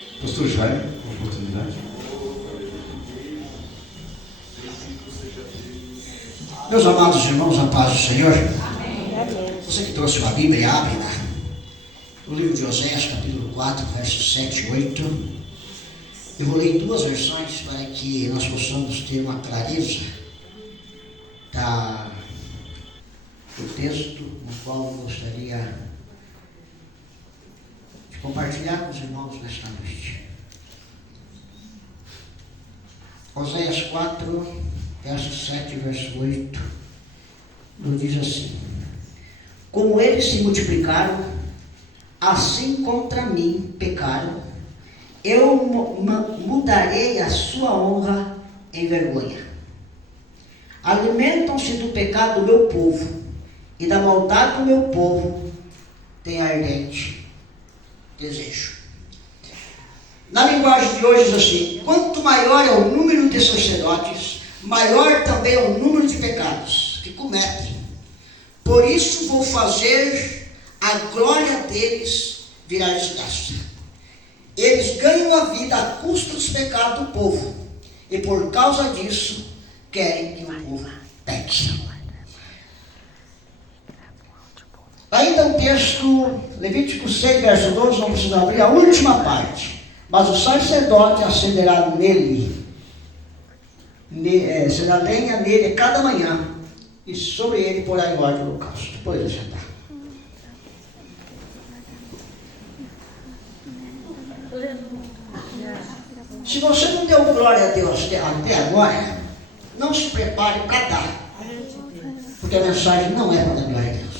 Pastor Jair, oportunidade. Meus amados irmãos, a paz do Senhor. Amém. Você que trouxe uma Bíblia, abre lá. No livro de Oséias, capítulo 4, versos 7 e 8. Eu vou ler em duas versões para que nós possamos ter uma clareza do texto no qual eu gostaria de compartilhar com os irmãos nesta noite. Oséias 4, verso 7 e verso 8, nos diz assim: como eles se multiplicaram, assim contra mim pecaram, eu mudarei a sua honra em vergonha. Alimentam-se do pecado do meu povo, e da maldade do meu povo tem ardente desejo. Na linguagem de hoje diz assim: quanto maior é o número de sacerdotes, maior também é o número de pecados que cometem. Por isso vou fazer a glória deles virar desgraça. Eles ganham a vida à custa dos pecados do povo, e por causa disso querem que o povo peque. Ainda o texto, Levítico 6, verso 12, não precisa abrir a última parte. Mas o sacerdote acenderá será lenha nele cada manhã, e sobre ele porá em ordem o holocausto. Depois de sentar. Se você não deu glória a Deus até agora, não se prepare para dar, porque a mensagem não é para dar glória a Deus.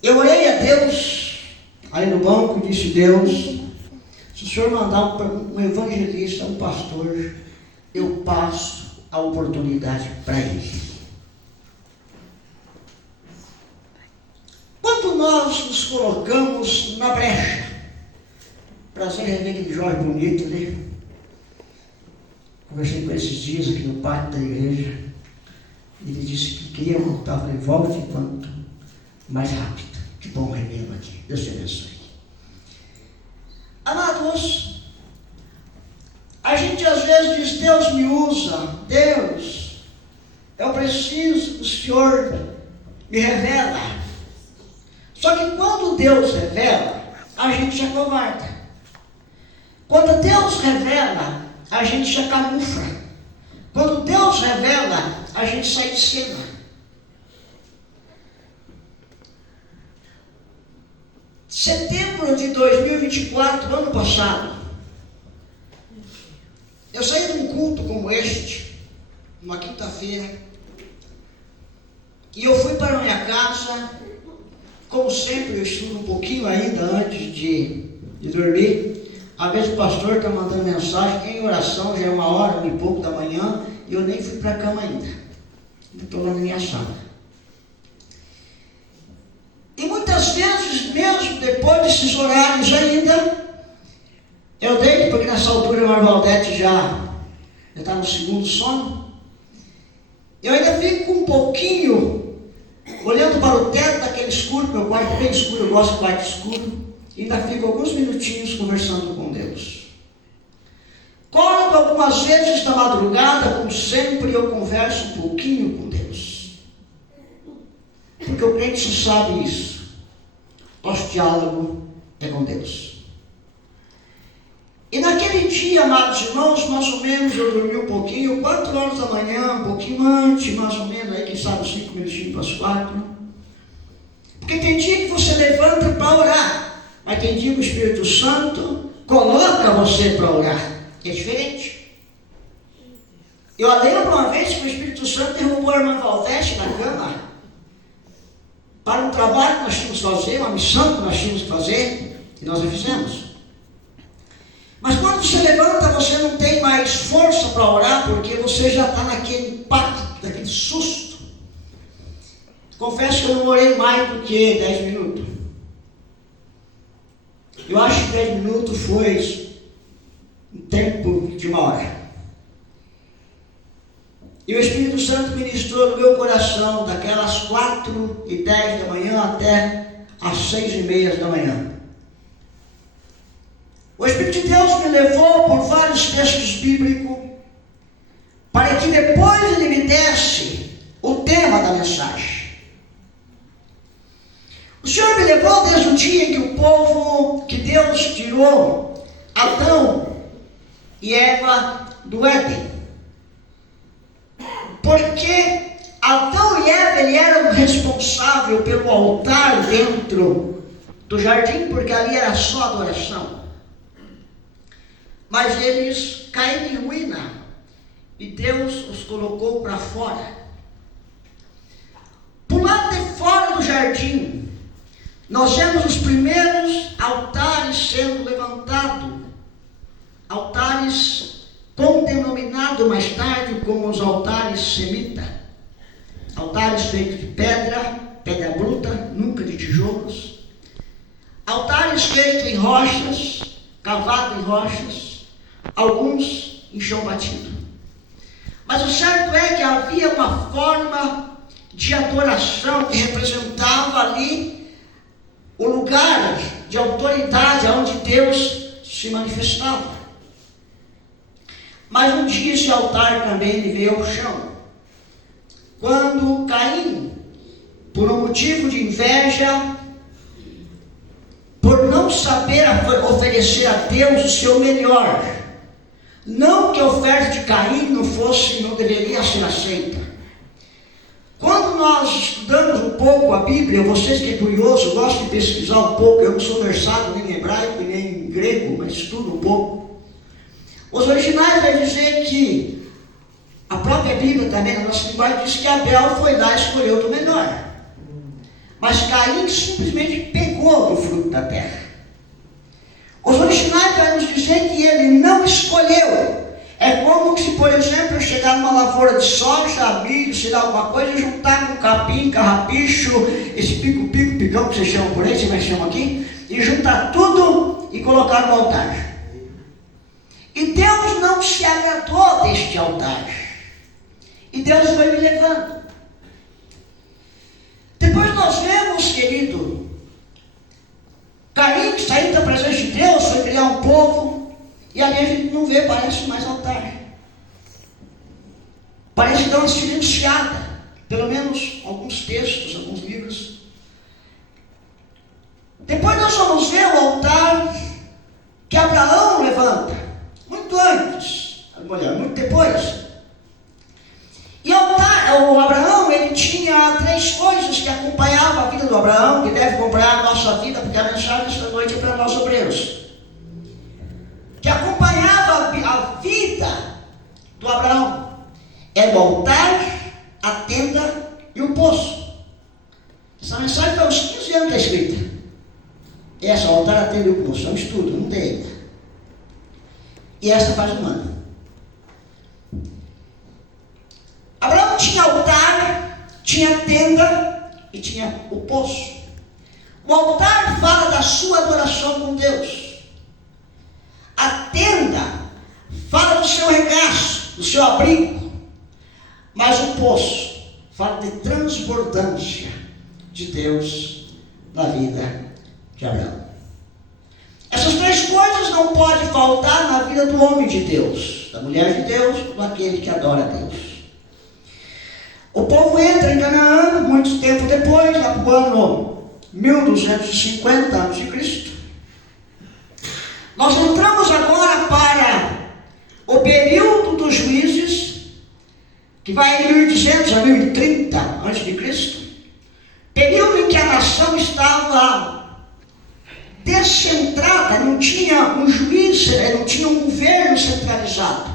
Eu orei a Deus aí no banco e disse: Deus, se o Senhor mandar um evangelista, um pastor, eu passo a oportunidade para ele. Quando nós nos colocamos na brecha, prazer em ver aquele jovem bonito, né? Conversei com esses dias aqui no pátio da igreja. Ele disse que queria voltar. Eu falei: volte quanto mais rápido. Que bom remédio aqui. Deus te abençoe. Amados, a gente às vezes diz: Deus me usa, Deus, eu preciso que o Senhor me revela. Só que quando Deus revela, a gente se acovarda. Quando Deus revela, a gente se camufla. Quando Deus revela, a gente sai de cena. Setembro de 2024, ano passado, eu saí de um culto como este, uma quinta-feira, e eu fui para a minha casa. Como sempre, eu estudo um pouquinho ainda antes de dormir. Às vezes o pastor está mandando mensagem em oração, já é 1h e pouco da manhã, e eu nem fui para a cama ainda. Estou lá na minha sala. E muitas vezes, mesmo depois desses horários ainda, eu deito, porque nessa altura a Marvaldete já está no segundo sono. Eu ainda fico um pouquinho olhando para o teto daquele escuro, meu quarto é bem escuro, eu gosto de quarto escuro, e ainda fico alguns minutinhos conversando com Deus. Acordo algumas vezes na madrugada, como sempre, eu converso um pouquinho com Deus. Porque o crente sabe isso. Nosso diálogo é com Deus. E naquele dia, amados irmãos, mais ou menos eu dormi um pouquinho, 4 horas da manhã, um pouquinho antes, mais ou menos, aí quem sabe 5 minutinhos para as 4. Porque tem dia que você levanta para orar, mas tem dia que o Espírito Santo coloca você para orar. É diferente. Eu lembro uma vez que o Espírito Santo derrubou a irmã Valdete na cama, para um trabalho que nós tínhamos que fazer, uma missão que nós tínhamos que fazer, e nós a fizemos. Mas quando você levanta, você não tem mais força para orar, porque você já está naquele impacto, naquele susto. Confesso que eu não orei mais do que 10 minutos. Eu acho que 10 minutos foi um tempo de 1h. E o Espírito Santo ministrou no meu coração daquelas 4h10 da manhã até às 6h30 da manhã. O Espírito de Deus me levou por vários textos bíblicos para que depois ele me desse o tema da mensagem. O Senhor me levou desde o dia em que o povo, que Deus tirou Adão e Eva do Éden. Porque Adão e Eva eram responsáveis pelo altar dentro do jardim, porque ali era só adoração. Mas eles caíram em ruína e Deus os colocou para fora. Por lado de fora do jardim, nós vemos os primeiros altares sendo levantados. Altares denominados mais tarde como os altares semitas. Altares feitos de pedra bruta, nunca de tijolos. Altares feitos em rochas, cavados em rochas, alguns em chão batido. Mas o certo é que havia uma forma de adoração que representava ali o lugar de autoridade onde Deus se manifestava. Mas um dia esse altar também veio ao chão. Quando Caim, por um motivo de inveja, por não saber oferecer a Deus o seu melhor, não que a oferta de Caim não deveria ser aceita. Quando nós estudamos um pouco a Bíblia, vocês que é curioso, gostam de pesquisar um pouco, eu não sou versado nem em hebraico, nem em grego, mas estudo um pouco. Os originais vai dizer que a própria Bíblia também, na nossa linguagem, diz que Abel foi lá e escolheu do menor. Mas Caim simplesmente pegou do fruto da terra. Os originais vai nos dizer que ele não escolheu. É como se, por exemplo, eu chegar numa lavoura de soja, milho, sei lá, alguma coisa, e juntar com capim, carrapicho, esse picão que vocês chamam por aí, vocês vai chamar aqui, e juntar tudo e colocar no altar. E Deus não se agradou deste altar. E Deus foi me levando. Depois nós vemos, querido, Caim saindo da presença de Deus, foi criar um povo, e ali a gente não vê, parece mais altar. Parece dar uma silenciada, pelo menos alguns textos, alguns livros. Depois nós vamos ver o altar que Abraão levanta, muito antes, muito depois. E o Abraão, ele tinha 3 coisas que acompanhavam a vida do Abraão, que deve acompanhar a nossa vida, porque a mensagem desta noite é para nós obreiros. Que acompanhava a vida do Abraão. Era o altar, a tenda e o poço. Essa mensagem está uns 15 anos escrita. Essa, o altar, a tenda e o poço, é um estudo, não tem ainda. E essa faz um ano. Abraão tinha altar, tinha tenda e tinha o poço. O altar fala da sua adoração com Deus. A tenda fala do seu regaço, do seu abrigo. Mas o poço fala de transbordância de Deus na vida de Abraão. Essas 3 coisas não podem faltar na vida do homem de Deus, da mulher de Deus, daquele que adora a Deus. O povo entra em Canaã, muito tempo depois, lá para o ano 1250 a.C. Nós entramos agora para o período dos juízes, que vai em 1200 a 1030 a.C. Período em que a nação estava descentrada, não tinha um juiz, não tinha um governo centralizado.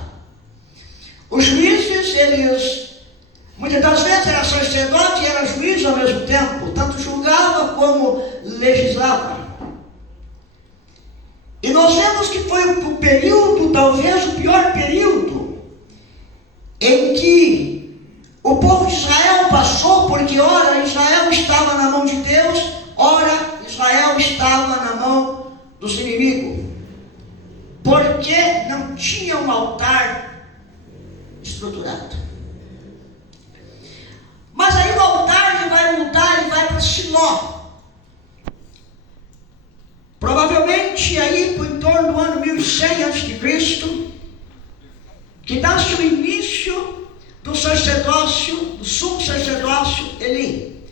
Os juízes, eles muitas das vezes era sacerdote e era juiz ao mesmo tempo, tanto julgava como legislava. E nós vemos que foi o período, talvez o pior período, em que o povo de Israel passou, porque ora Israel estava na mão de Deus, ora Israel estava na mão dos inimigos. Porque não tinha um altar estruturado. Mas aí o altar ele vai mudar, ele vai para Siló. Provavelmente aí em torno do ano que dá-se o início do sacerdócio, do sumo sacerdócio Eli.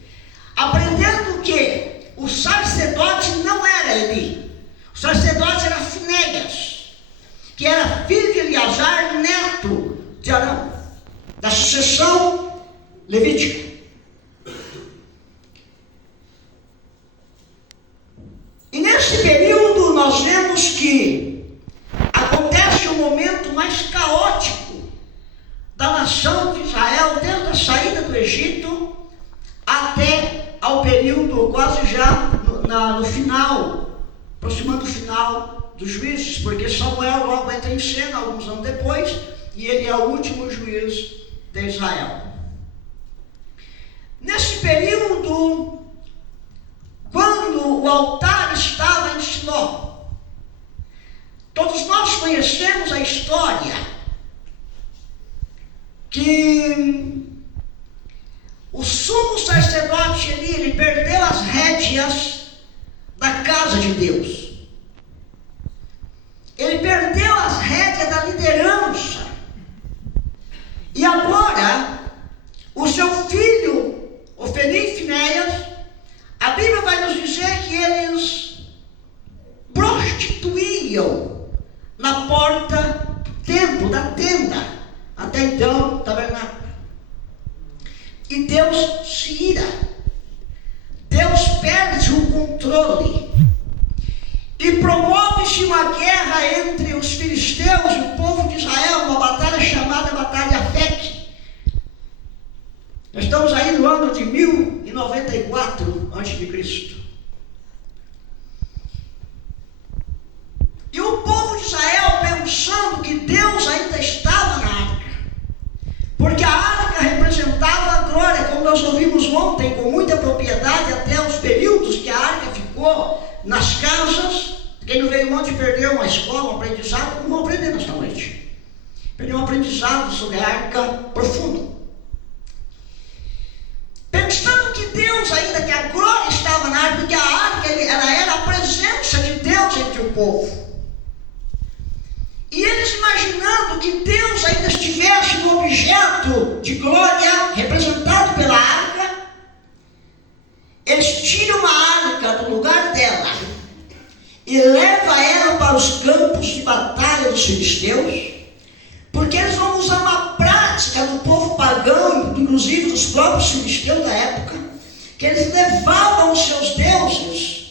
Aprendendo que o sacerdote não era Eli. O sacerdote era Finéias, que era filho de Eleazar, neto de Arão, da sucessão levítica. E nesse período nós vemos que acontece o momento mais caótico da nação de Israel, desde a saída do Egito até ao período quase já no final, aproximando o final dos juízes, porque Samuel logo entra em cena alguns anos depois, e ele é o último juiz de Israel. Nesse período, quando o altar estava em Siló, todos nós conhecemos a história que o sumo sacerdote Eli, ele perdeu as rédeas da casa de Deus. Ele perdeu as rédeas da liderança. E agora, o seu filho, Ofni e Finéias, a Bíblia vai nos dizer que eles prostituíam na porta do templo, da tenda, até então, tabernáculo. E Deus se ira. Deus perde o controle. E promove-se uma guerra entre os filisteus e o povo de Israel, uma batalha chamada Batalha Afec. Nós estamos aí no ano de 1094 a.C. E o povo de Israel, pensando que Deus ainda estava na arca, porque a arca representava a glória, como nós ouvimos ontem, com muita propriedade, até os períodos que a arca ficou nas casas. Quem não veio ontem perdeu uma escola, um aprendizado, como aprender nesta noite. Perdeu um aprendizado sobre a arca profundo. Pensando que Deus, ainda que a glória estava na arca, porque a arca ela era a presença de Deus entre o povo. E eles imaginando que Deus ainda estivesse no objeto de glória representado pela arca, eles tiram a arca do lugar dela e levam ela para os campos de batalha dos filisteus, porque eles vão usar uma prática do povo pagão, inclusive dos próprios filisteus da época, que eles levavam os seus deuses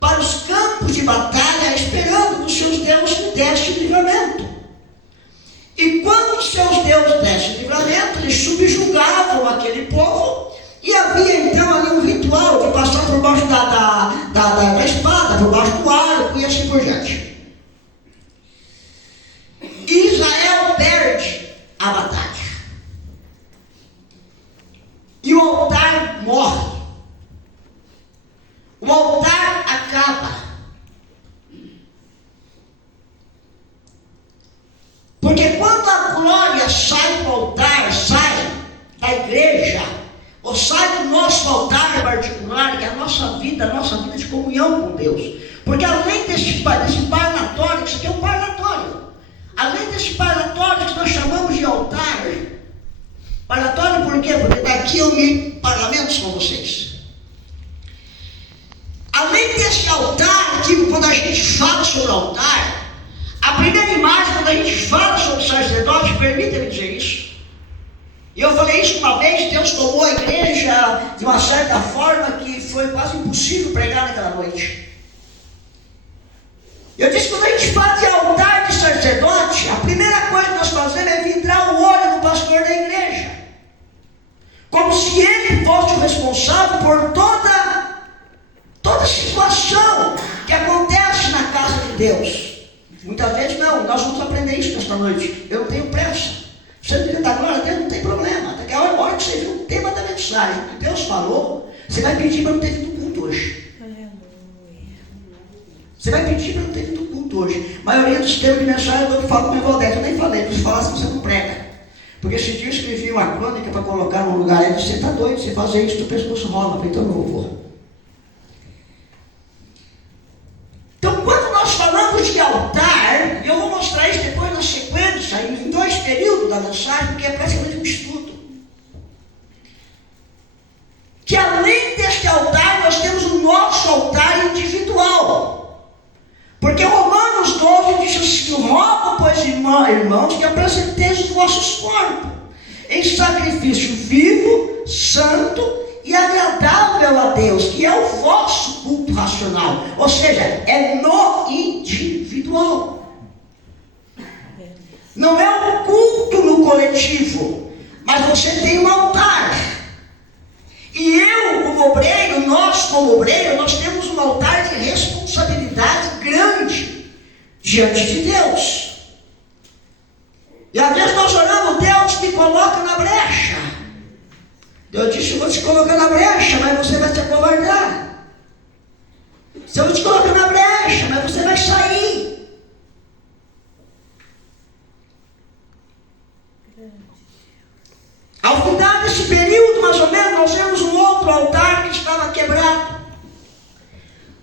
para os campos de batalha, esperando que os seus deuses lhe dessem livramento. E quando os seus deuses dessem livramento, eles subjugavam aquele povo, e havia então ali um ritual de passar por baixo da espada, por baixo do arco e assim por diante. Israel perde a batalha. E o altar morre. O altar acaba. Porque quando a glória sai do altar, sai da igreja, ou sai do nosso altar particular, que é a nossa vida de comunhão com Deus. Porque além desse parlatório, isso aqui é um parlatório. Além desse parlatório que nós chamamos de altar, parlatório por quê? Porque daqui eu me parlamento com vocês. Além desse altar, tipo, quando a gente fala sobre o altar, a primeira imagem, quando a gente fala sobre o sacerdote, permita-me dizer isso. E eu falei isso uma vez, Deus tomou a igreja de uma certa forma que foi quase impossível pregar naquela noite. Eu disse que quando a gente fala de altar de sacerdote, a primeira coisa que nós fazemos é vidrar o olho do pastor da igreja. Como se ele fosse o responsável por toda situação que acontece na casa de Deus. Muitas vezes não, nós vamos aprender isso nesta noite. Eu não tenho pressa. Você não cantar glória a Deus, não tem problema. Daqui a hora que você viu o tema da mensagem, o que Deus falou, você vai pedir para não ter vindo culto hoje. Você vai pedir para não ter vindo culto hoje. A maioria dos temas de mensagem eu falo com o meu Valdete, eu nem falei, se falasse você não prega. Porque esse dia eu escrevi uma crônica para colocar num lugar, ele disse, você está doido, você fazer isso, teu pescoço rola. Eu falei, então não vou. Então quando nós falamos de altar, e eu vou mostrar isso depois na sequência, em dois períodos, da mensagem, porque é praticamente um estudo. Que além deste altar, nós temos o nosso altar individual. Porque Romanos 12 diz assim: rogo, pois, irmãos, que apresenteis os vossos corpos em sacrifício vivo, santo e agradável a Deus, que é o vosso culto racional. Ou seja, é no individual. Não é um culto no coletivo, mas você tem um altar. E eu, como obreiro, nós como obreiro, nós temos um altar de responsabilidade grande diante de Deus. E às vezes nós oramos: Deus me coloca na brecha. Deus disse: eu vou te colocar na brecha, mas você vai se acovardar. Se eu te colocar na brecha, mas você vai sair. Ao final desse período, mais ou menos, nós vemos um outro altar que estava quebrado.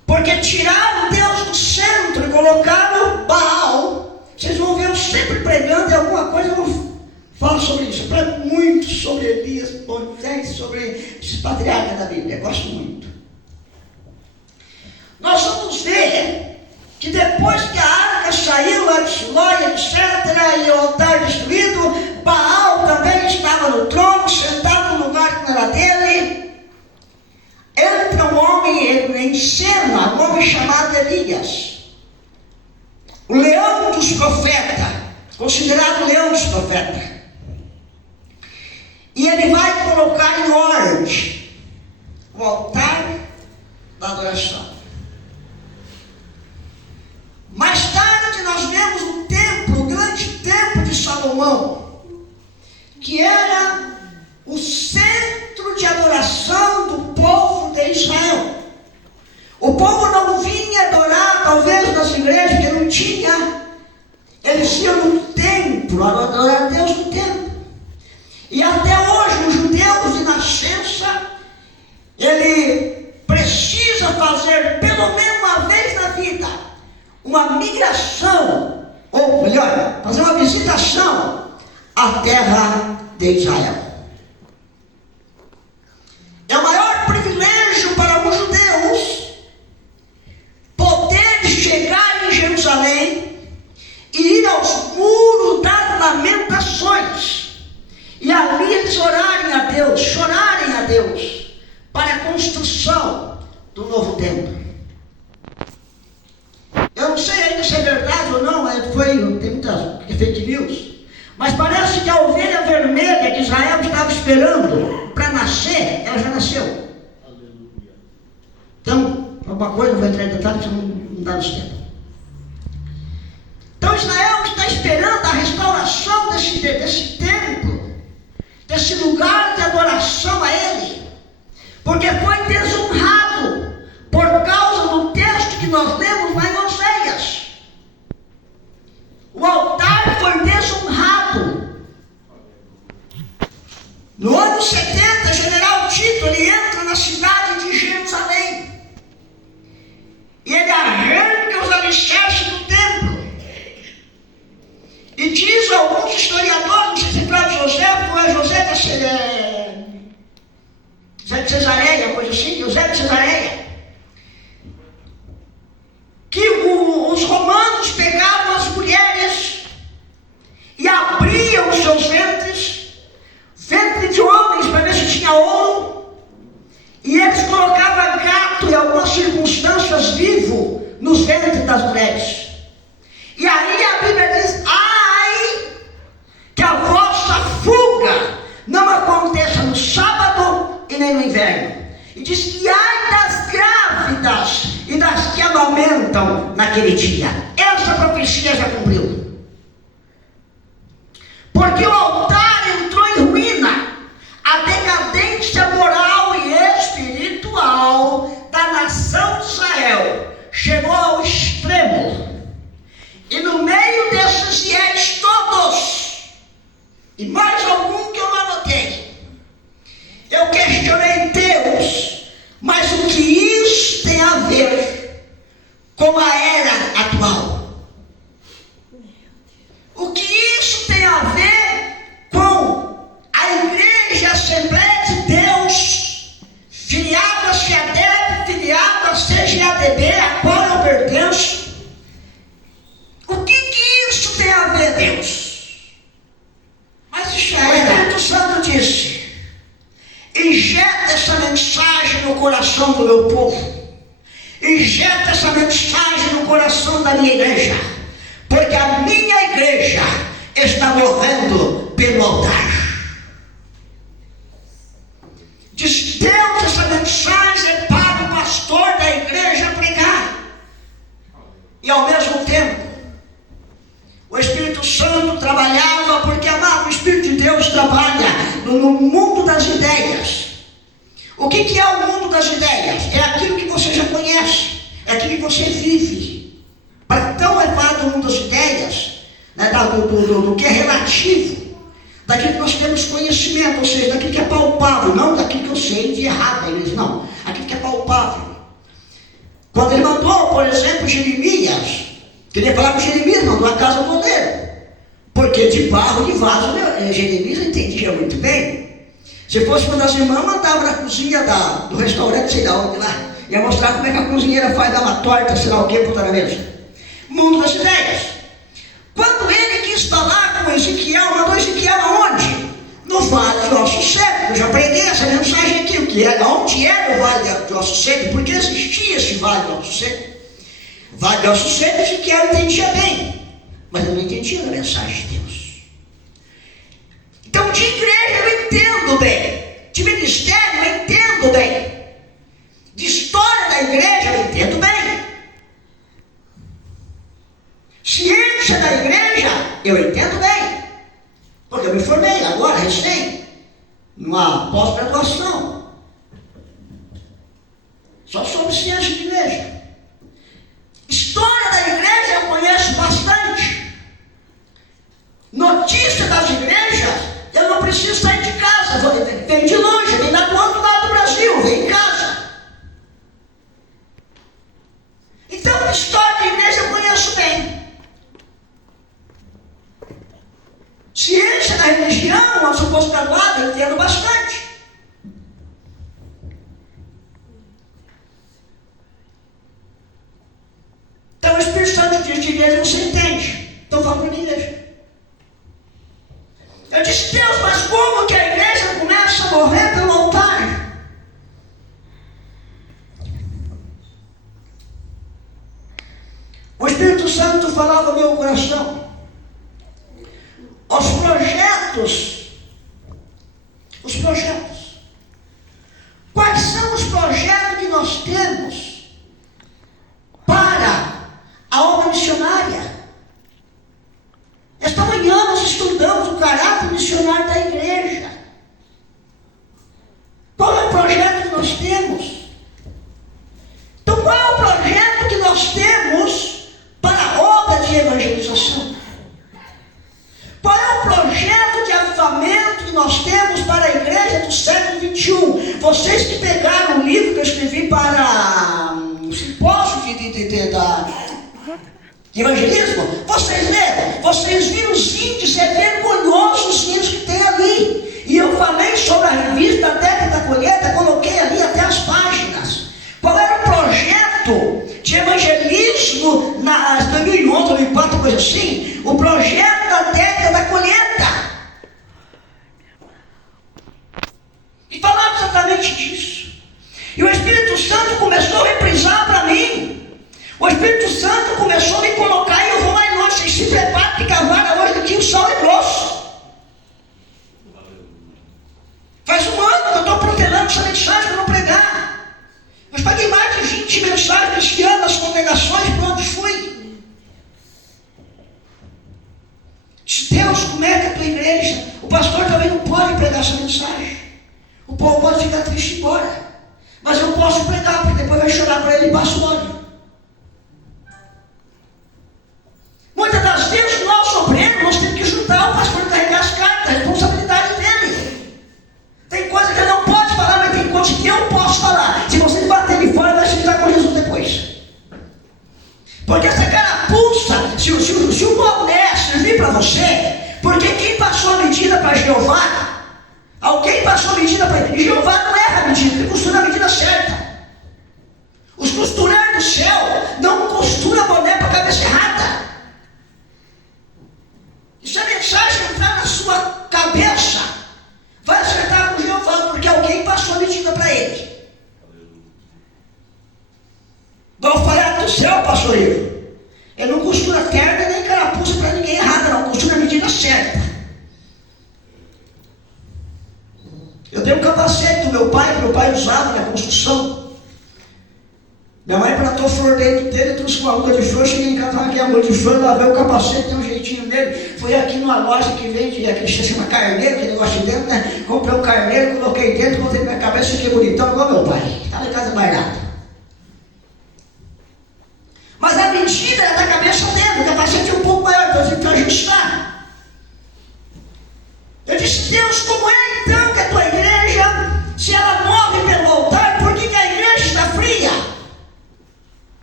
Porque tiraram Deus do centro e colocaram Baal. Vocês vão ver eu sempre pregando em alguma coisa, eu não falo sobre isso. Eu prego muito sobre Elias, Moisés, sobre esses patriarcas da Bíblia. Eu gosto muito. Nós vamos ver que depois que a arca saiu, a Silóia, etc., e o altar destruído, Baal também estava no trono, sentado no lugar que não era dele. Entra um homem em cena, um homem chamado Elias, o leão dos profetas, considerado o leão dos profetas. E ele vai colocar em ordem o altar da adoração. Mais tarde nós vemos o templo, o grande templo de Salomão, que era o centro de adoração do povo de Israel. O povo não vinha adorar, talvez, nas igrejas, porque não tinha. Eles iam no templo, adorar a Deus no templo. E até hoje, os judeus de nascença, ele precisa fazer, pelo menos uma vez na vida, uma migração, ou melhor, fazer uma visitação à terra de Israel. É o maior privilégio para os judeus poder chegar em Jerusalém e ir aos muros das lamentações, e ali eles orarem a Deus, chorarem a Deus para a construção do novo templo. Eu não sei ainda se é verdade ou não, tem muitas fake news, mas parece que a ovelha vermelha que Israel estava esperando para nascer, ela já nasceu. Então, alguma coisa, não vou entrar em detalhes, não dá nos tempo. Então Israel está esperando a restauração desse templo, desse lugar de adoração a Ele, porque foi desonrado por causa do texto que nós lemos lá em Oséias. O altar foi desonrado. No ano 70, general Tito, ele entra na cidade de Jerusalém e ele arranca os alicerces do templo. E diz alguns historiadores, não sei se é José, ou é José de Cesareia, coisa assim, José de Cesareia, que os romanos pegavam as mulheres e abriam os seus ventre de homens, para ver se tinha ouro, e eles colocavam gato em algumas circunstâncias vivo nos ventres das mulheres. E aí a Bíblia diz: ai, que a vossa fuga não aconteça no sábado e nem no inverno. E diz que ai das grávidas e das que amamentam naquele dia. Essa profecia já cumpriu. Porque o altar entrou em ruína. A decadência moral e espiritual da nação de Israel chegou ao extremo. E no meio desses fiéis todos, e mais algum que eu não anotei, eu questionei Deus, mas o que isso tem a ver com a era atual? Deus. Mas isso já era. O Espírito Santo disse: injeta essa mensagem no coração do meu povo. Injeta essa mensagem no coração da minha igreja. Porque a minha igreja está morrendo pelo altar. Diz Deus, essa mensagem é para o pastor da igreja pregar. E ao mesmo tempo, o Espírito Santo trabalhava, porque, amado, o Espírito de Deus trabalha no mundo das ideias. O que é o mundo das ideias? É aquilo que você já conhece, é aquilo que você vive. Para tão levar do mundo das ideias, né, do que é relativo, daquilo que nós temos conhecimento, ou seja, daquilo que é palpável, não daquilo que eu sei de errado, eles não, aquilo que é palpável. Quando ele mandou, por exemplo, Jeremias, queria falar com Jeremias, mandou a casa do oleiro, porque de barro, de vaso, Jeremias entendia muito bem. Se fosse uma das irmãs, mandava na cozinha do restaurante, sei lá onde lá, ia mostrar como é que a cozinheira faz, dar uma torta, sei lá o que, botar na mesa. Mundo das ideias. Quando ele quis falar com Ezequiel, mandou Ezequiel aonde? No Vale de Ossos Secos. Eu já preguei essa mensagem aqui, onde era o Vale de Ossos Secos, porque existia esse Vale de Ossos Secos. Vale de Ossos Secos, Ezequiel entendia bem, mas eu não entendia a mensagem de Deus. Então, de igreja eu entendo bem, de ministério eu entendo bem, de história da igreja eu entendo bem, ciência da igreja eu entendo bem, porque eu me formei agora, recém, numa pós-graduação, só sobre ciência de igreja. História da igreja eu conheço bastante. Notícia das igrejas, eu não preciso sair de casa, vem de longe, vem lá do outro lado do Brasil, vem em casa. Então, história da igreja eu conheço bem. Ciência da religião, eu sou pós-graduado, eu entendo bastante. Então, o Espírito Santo diz de igreja, você entende. Então, fala para a igreja. Eu disse: Deus, mas como que a igreja começa a morrer pelo altar? O Espírito Santo falava no meu coração. Os projetos. Quais são os projetos que nós temos para a obra missionária? Esta manhã nós estudamos o caráter missionário da igreja. Qual é o projeto que nós temos? Então, qual é o projeto que nós temos para a obra de evangelização? Qual é o projeto de avivamento que nós temos para a igreja do século XXI? Vocês que pegaram o livro que eu escrevi para o simpósio de evangelismo, vocês leram, vocês viram os índices, é vergonhoso os índices que tem ali. E eu falei sobre a revista da Década da Colheita, coloquei ali até as páginas. Qual era o projeto de evangelismo na 2011, 2004, coisa assim? O projeto da Década da Colheita. E falava exatamente disso. E o Espírito Santo começou a reprisar para mim. O Espírito Santo começou a me colocar, e eu vou lá em longe, vocês se preparem, porque a vaga hoje aqui o sol é grosso. Faz um ano que eu estou protelando essa mensagem para não pregar. Eu paguei mais de 20 mensagens este ano nas congregações por onde fui. Disse: Deus, como é que a tua igreja, o pastor também não pode pregar essa mensagem. O povo pode ficar triste e ir embora. Mas eu posso pregar, porque depois vai chorar para ele e passa o óleo. Muitas das vezes nós sofremos, nós temos que juntar o pastor, carregar as cartas, a responsabilidade dele. Tem coisa que ele não pode falar, mas tem coisa que eu posso falar. Se você bater de fora, vai ficar com Jesus depois. Porque essa carapuça, se o boné servir para você, porque quem passou a medida para Jeová, alguém passou a medida para ele, e Jeová não erra a medida, ele costura a medida certa. Os costureiros do céu não costuram boné para a cabeça errada. construção. Minha mãe plantou flor dentro dele, trouxe uma muda de flor, cheguei em casa, aqui a muda de flor, lavei o capacete, tem um jeitinho nele. Fui aqui numa loja que vende, aquele que se chama carneiro, aquele negócio de dentro, né? Comprei um carneiro, coloquei dentro, botei na minha cabeça, fiquei bonitão, igual meu pai. Estava em casa bailado. Mas a medida era da cabeça dele, o capacete é um pouco maior, então eu tive que ajustar. Eu disse, Deus, como é então que a tua igreja, se ela morre pelo altar, por que a igreja está fria?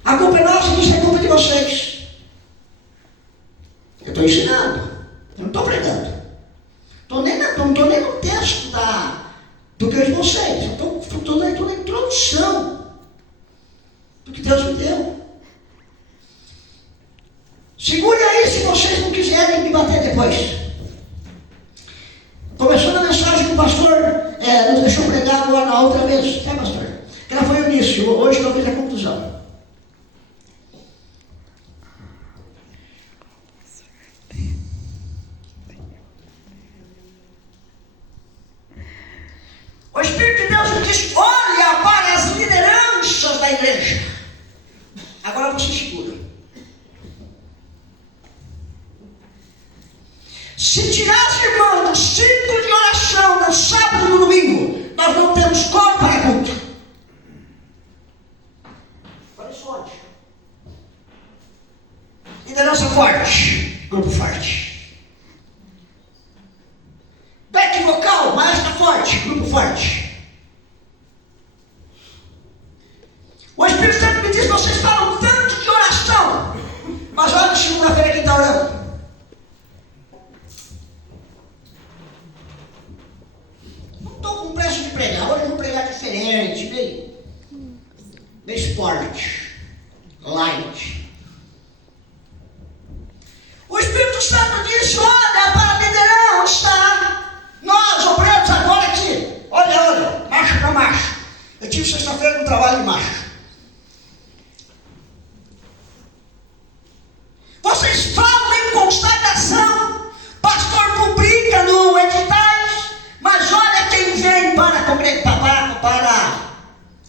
A culpa é nossa, isso é culpa de vocês. Eu estou ensinando, eu não estou pregando. Não estou nem no texto do que eu de vocês. Eu estou na introdução do que Deus me deu. Segure aí se vocês não quiserem me bater depois. Começou na mensagem que o pastor nos deixou pregar agora na outra vez, tá, pastor? Que ela foi o início, hoje talvez a conclusão. O Espírito de Deus me disse, olha para as lideranças da igreja. Agora você segura. Se tirar as irmãs do círculo de oração no sábado e no domingo, nós não temos cor para culto. Olha isso onde? Liderança forte, grupo forte. Back vocal, maestra forte, grupo forte. O Espírito Santo me diz, vocês falam tanto de oração, mas olha segunda-feira quem está orando. Não estou com pressa de pregar, hoje eu vou pregar diferente, meio esporte, light. O Espírito Santo diz, olha para a liderança. Nós, obreiros, agora aqui, olha, marcha para marcha. Eu tive sexta-feira no trabalho de marcha. Vocês falam em constatação, pastor publica no editais, mas olha quem vem para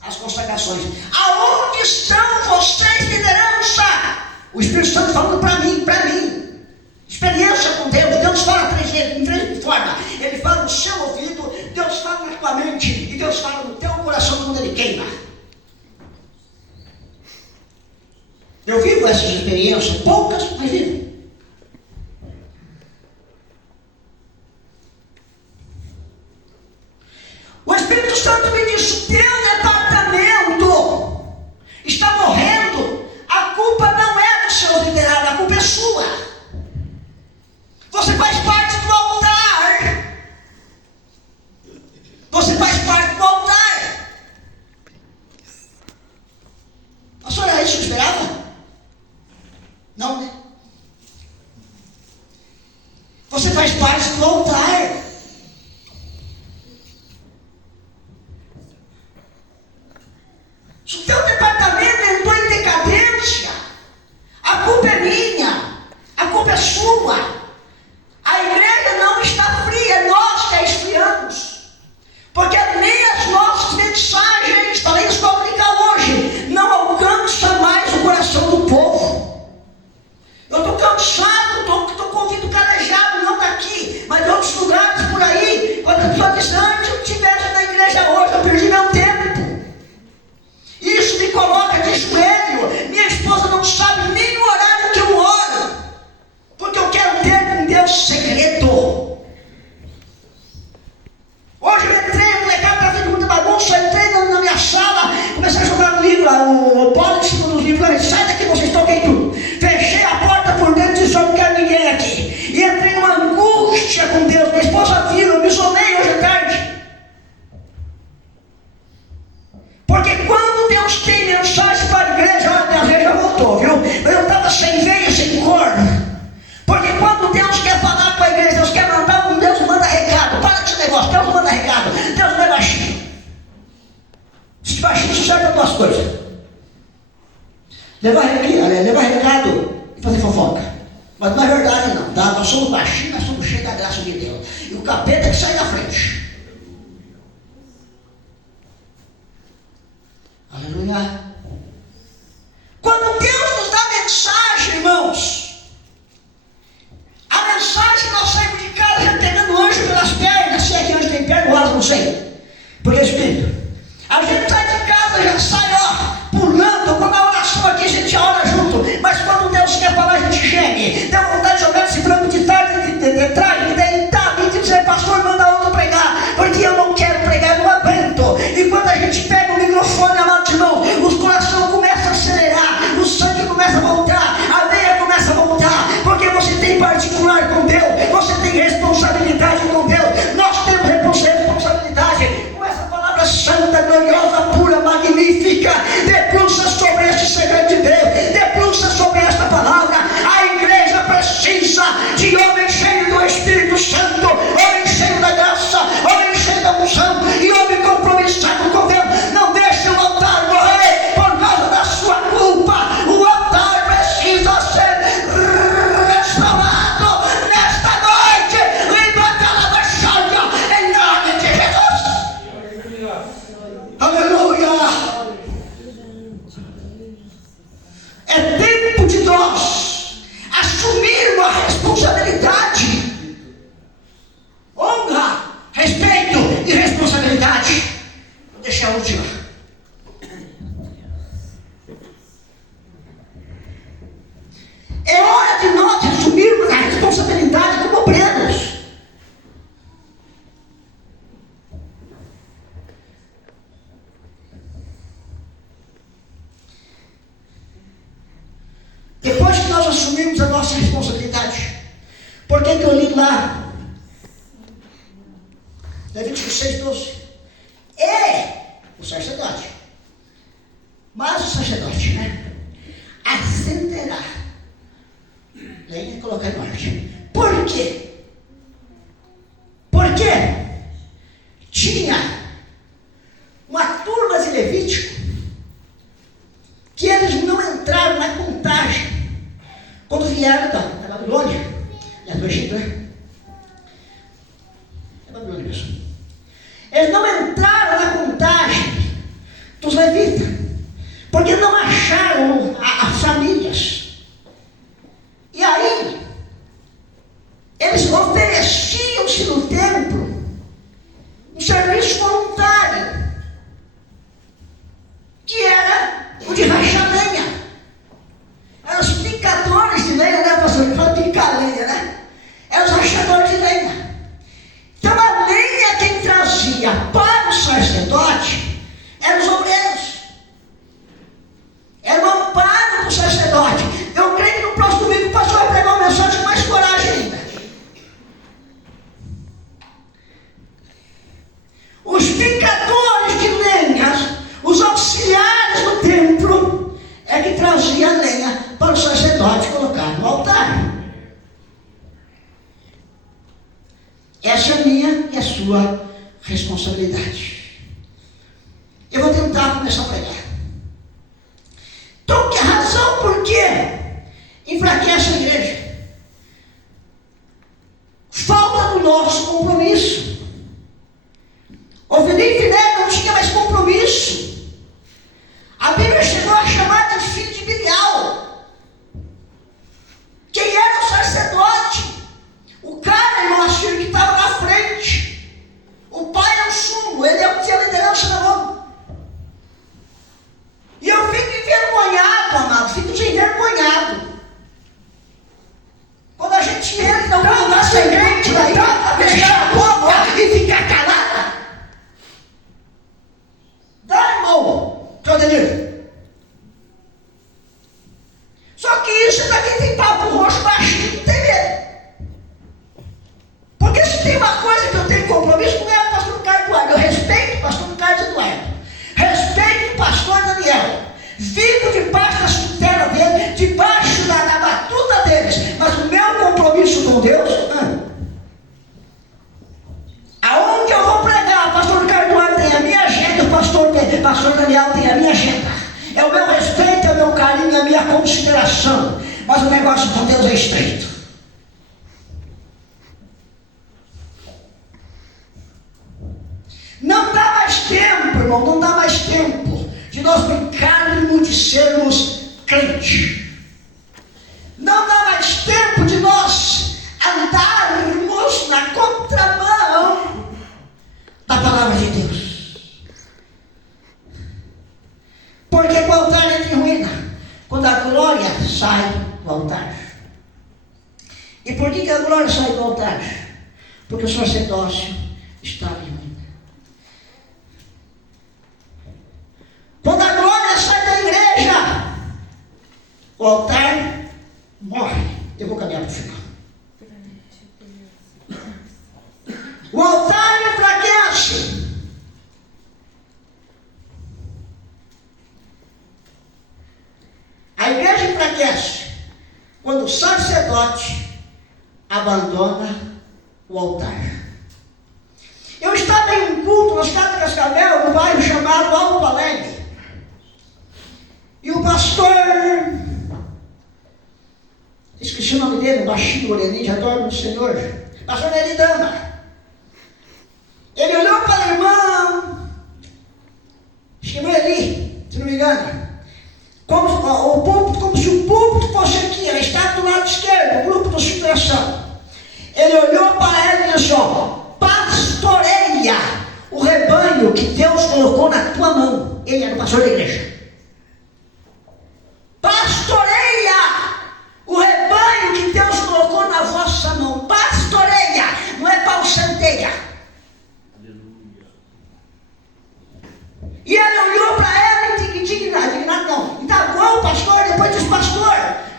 as consagrações. Aonde estão vocês, liderança? O Espírito Santo falando para mim. Experiência com Deus. Deus fala em três formas. Ele fala no seu ouvido, Deus fala na tua mente e Deus fala no teu coração quando ele queima. Eu vivo essas experiências, poucas, mas vivo. O Espírito Santo me diz, teu departamento está morrendo. A culpa não é do seu liderado, a culpa é sua. Você faz parte do altar. Você faz parte do altar. A senhora era isso que esperava? Não, né? Você faz parte do altar. Se o teu departamento entrou em decadência, a culpa é minha, a culpa é sua. A igreja não está fria, nós que a esfriamos. Porque nem as nossas mensagens, também isso que eu vou aplicar hoje, não alcançam mais o coração do povo. Eu estou cansado, estou com o ouvido calejado, não daqui, mas de outros lugares por aí. Quando a pessoa diz, antes eu estivesse na igreja hoje, eu perdi meu tempo. Isso me coloca de joelho. Minha esposa não sabe nem o horário que eu oro, porque eu quero ter com Deus segredo. Hoje eu entrei, a molecada está fazendo muita bagunça, eu entrei na minha sala, comecei a jogar no livro, o Paulo em cima dos livros, sai daqui, vocês toquem tudo. Fechei a porta por dentro e disse, eu não quero ninguém aqui. E entrei numa angústia com Deus. Minha esposa viu, eu me sonei hoje à tarde. Porque quando Deus tem mensagem para a igreja, olha, minha veia já voltou, viu? Eu estava sem veia, sem cor. Porque quando Deus quer falar com a igreja, Deus quer mandar com Deus, manda recado. Para com esse negócio, Deus manda recado. Deus não é baixinho. Se baixinho, isso serve para duas coisas. Levar recado e fazer fofoca. Mas não é verdade não, tá? Nós somos baixinhos, nós somos cheios da graça de Deus. E o capeta que sai da frente. tem particular com Deus, você tem responsabilidade com Deus. Nós temos responsabilidade com essa palavra santa, gloriosa, pura, magnífica. Debruça sobre este segredo de Deus, debruça sobre esta palavra. A igreja precisa de homens cheios do Espírito Santo, homens cheios da graça, homens cheios da unção e homem compromissado com Deus. Não deixe o altar morrer por causa da sua culpa. O altar precisa ser restaurado nesta noite. Levanta a baixada em nome de Jesus. Aleluia. É tempo de nós assumirmos a responsabilidade, honra, respeito e responsabilidade. Vou deixar a última. É hora de nós assumirmos a responsabilidade como obreiros. Depois que nós assumimos a nossa responsabilidade, por que eu li lá, Levítico 6:12? O sacerdote, mas o sacerdote, acenderá lenha e colocar em ordem. Por quê? Porque tinha uma turma de Levítico que eles não entraram na contagem quando vieram da Babilônia, do Egito, É Babilônia mesmo. Eles não entraram na contagem dos levitas, porque não acharam as famílias. E aí, eles ofereciam-se no templo um serviço voluntário, que era o de rachar lenha. Eram os picadores de lenha, pastor? Ele fala picar lenha, Eram os rachadores de lenha. Então a lenha quem trazia para o sacerdote eram os obreiros. Era um amparo para o sacerdote. Eu creio que no próximo domingo o pastor vai pregar uma mensagem com mais coragem ainda. Os picadores de lenhas, os auxiliares do templo, é que trazia a lenha para o sacerdote colocar no altar. Essa é a minha e a sua responsabilidade. Eu vou tentar começar a pregar. Então, que razão por que enfraquece a igreja? Falta do nosso compromisso. O Felipe não tinha mais compromisso. A Bíblia chegou a chamar de filho de Bilial. Quem era o sacerdote? O cara, irmão Assírio, que estava na frente. O pai é o sumo, ele é o que tinha liderança na mão. E eu fico envergonhado, amado, fico envergonhado. Quando a gente entra na nossa igreja, daí, fechar a boca e ficar calada. Dá, irmão, Claudenir. Só que isso daqui tem papo roxo baixinho, não tem medo. Porque se tem uma coisa que eu tenho compromisso, não é o pastor Carlos Eduardo. Eu respeito o pastor Carlos Eduardo. Respeito o pastor Daniel. Vivo debaixo da tutela dele, debaixo da batuta deles. Mas o meu compromisso com Deus, aonde eu vou pregar, o pastor Carlos Eduardo tem a minha agenda, o pastor Daniel tem a minha agenda. É o meu respeito, é o meu carinho, é a minha consideração. Mas o negócio com Deus é estreito. Não dá mais tempo, irmão, não dá mais tempo de nós brincarmos de sermos crentes. Não dá mais tempo de nós andarmos na contramão da palavra de Deus. Porque o altar entra em ruína quando a glória sai do altar. E por que a glória sai do altar? Porque o sacerdócio está em ruína. Quando a glória sai da igreja, o altar morre. Eu vou caminhar para o final. O altar enfraquece. A igreja enfraquece quando o sacerdote abandona o altar. Eu estava em um culto no estado de Cascavel, num bairro chamado Alto Alegre. E o pastor, esqueci o nome dele, baixinho, moreninho, já dorme no Senhor. Pastor Neri Dama. Ele olhou para a irmã, chamou ali, se não me engano. Como se o púlpito fosse aqui, ela estava do lado esquerdo, o grupo de superação. Ele olhou para ela e disse: pastoreia o rebanho que Deus colocou na tua mão. Ele era o pastor da igreja. Pastoreia o rebanho que Deus colocou na vossa mão. Pastoreia, não é pausanteia. E ele olhou para ela indignado não. Então, como pastor, depois disse: pastor,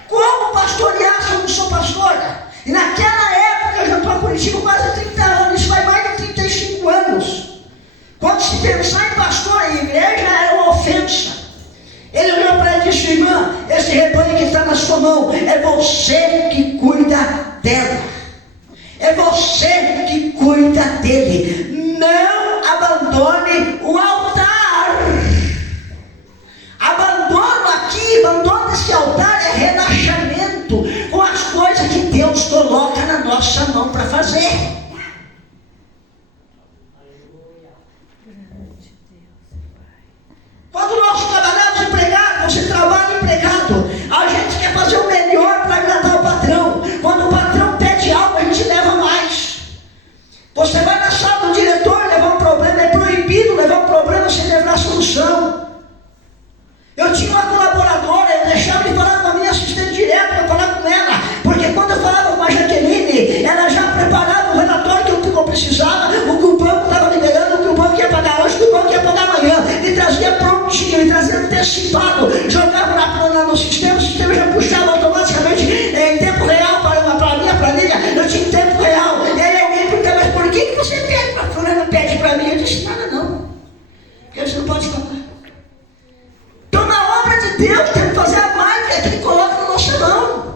como pastorear se eu não sou pastora? E naquela época, eu já estou a Curitiba quase 30 anos, isso faz mais de 35 anos. Quando se pensar em pastor em igreja, era uma ofensa. Ele olhou para ela e disse: irmã, esse rebanho que está na sua mão, é você que cuida dela. É você que cuida dele. Não abandone o altar. Abandono esse altar é relaxamento com as coisas que Deus coloca na nossa mão para fazer. Quando nós trabalhamos empregado, você trabalha empregado, a gente quer fazer o melhor para agradar o patrão. Quando o patrão pede algo, a gente leva mais. Você vai na sala do diretor levar um problema, é proibido levar um problema sem levar a solução. Eu tinha uma colaboradora, eu deixava de falar com a minha assistente direta para falar com ela, porque quando eu falava com a Jaqueline, ela já preparava o relatório que eu precisava, o que o banco estava liberando, o que o banco ia pagar hoje, o que o banco ia pagar amanhã, e trazia prontinho, e trazia antecipado, jogava lá no sistema, o sistema já puxava automaticamente em tempo real para a minha planilha, eu tinha em tempo real. E aí alguém perguntava: mas por que você pede? A fulana pede para mim. Eu disse: nada não, porque você não pode falar. Então, na obra de Deus, tem que fazer a mais que Ele coloca na nossa mão.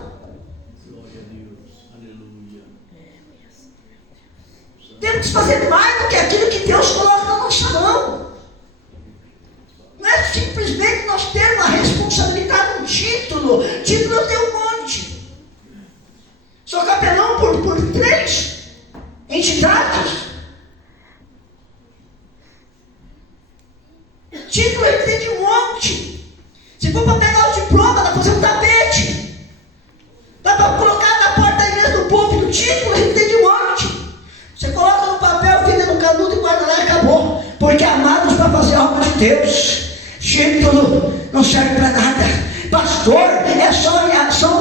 Glória a Deus. Aleluia. Temos que fazer mais do que aquilo que Deus coloca na nossa mão. Não é simplesmente nós termos uma responsabilidade, um título. Título eu tenho um monte. Sou capelão por 3 entidades. Título ele tem de um monte. Se for para pegar o diploma, dá para fazer um tapete. Dá para colocar na porta da igreja do púlpito. Título ele tem de um monte. Você coloca no papel, fica no canudo e guarda lá e acabou. Porque amados para fazer a obra de Deus. Título não serve para nada. Pastor é só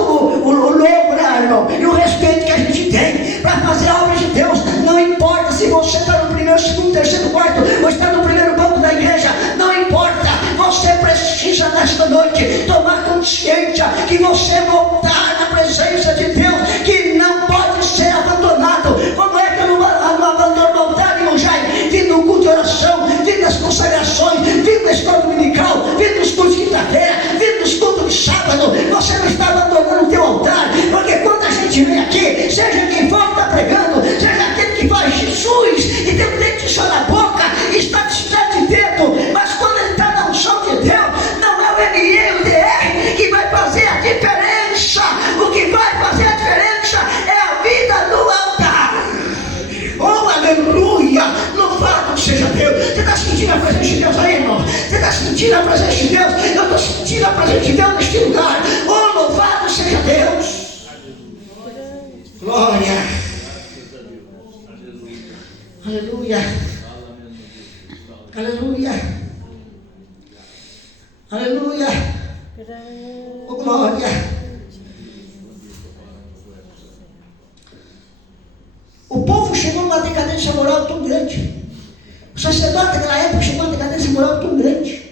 o logo, né, irmão? E o respeito que a gente tem para fazer a obra de Deus. Não importa se você está no primeiro, segundo, terceiro, quarto, ou está no primeiro banco da igreja. Não importa. Você precisa nesta noite tomar consciência que você voltar na presença de Deus, que não pode ser abandonado. Como é que eu não abandono o altar, irmão Jair? Vim no culto de oração, vim nas consagrações, vim na escola dominical, vim nos cultos de quinta-feira, vim nos cultos de sábado. Você não está abandonando o teu altar, porque quando a gente vem aqui, seja quem for que está pregando, seja aquele que faz Jesus e tem um dente só na boca e está distante de dedo, mas quando ele está na unção de Deus, não é o ME e o DR que vai fazer a diferença. O que vai fazer a diferença é a vida no altar. Oh, aleluia! Louvado seja Deus. Você está sentindo a presença de Deus aí, irmão? Você está sentindo a presença de Deus? Eu estou sentindo a presença de Deus neste lugar. Oh, louvado seja Deus. Glória. Aleluia. Aleluia. Aleluia. Oh, glória. O povo chegou numa decadência moral tão grande. O sacerdote daquela época chegou numa decadência moral tão grande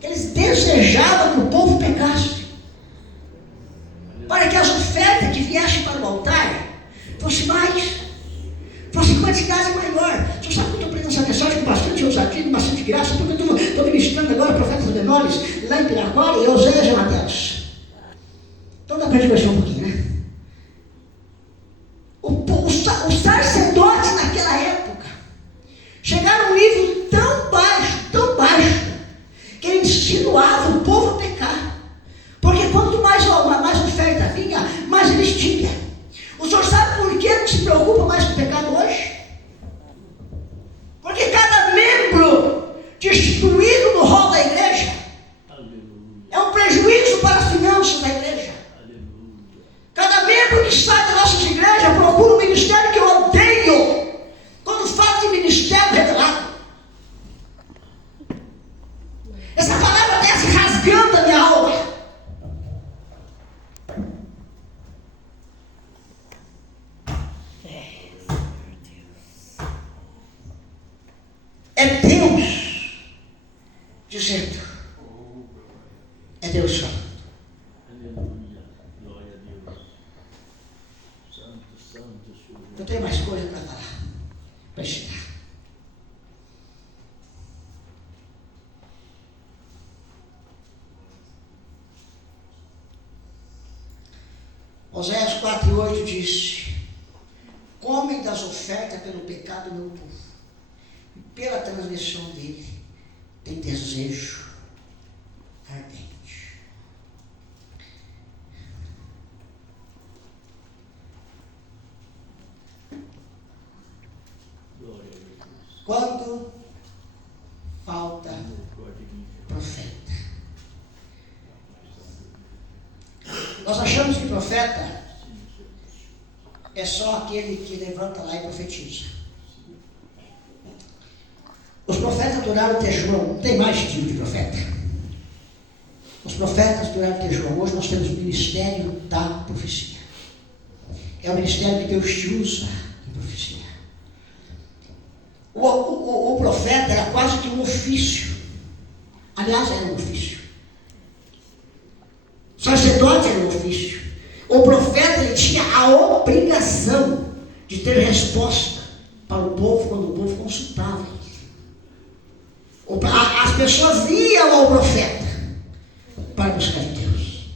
que eles desejavam que o povo pecasse, para que as ofertas que viessem para o altar fosse mais, fosse coisa eficácia maior. Você sabe que eu estou pregando essa mensagem com bastante ousadia, com bastante graça, porque eu estou ministrando agora profetas menores, lá em Piraquara, e Oséias e Mateus. Então dá para divertir um pouquinho, né? Os sacerdotes naquela época chegaram a um nível tão baixo, que eles insinuavam o povo a pecar. Porque quanto mais oferta vinha, mais eles tinham. O senhor sabe por que não se preocupa mais com o pecado hoje? Porque cada membro destituído no rol da igreja é um prejuízo para as finanças da igreja. Cada membro que sai das nossas igrejas procura um ministério que eu odeio, quando fala de ministério revelado. Essa palavra desce rasgando a minha alma. É Deus dizendo. É Deus falando. Aleluia. Glória a Deus. Santo, Senhor. Eu tenho mais coisa para falar, para ensinar. Oséias 4:8 diz: comem das ofertas pelo pecado do meu povo, e pela transgressão dele tem desejo ardente. Glória a Deus. Quando falta profeta. Nós achamos que profeta é só aquele que levanta lá e profetiza. Os profetas duraram até João, não tem mais tipo de profeta. Os profetas duraram até João. Hoje nós temos o ministério da profecia. É o ministério que Deus te usa em profecia. O profeta era quase que um ofício. Aliás, era um ofício. O sacerdote era um ofício. O profeta ele tinha a obrigação de ter resposta para o povo quando o povo consultava. As pessoas iam ao profeta para buscar de Deus.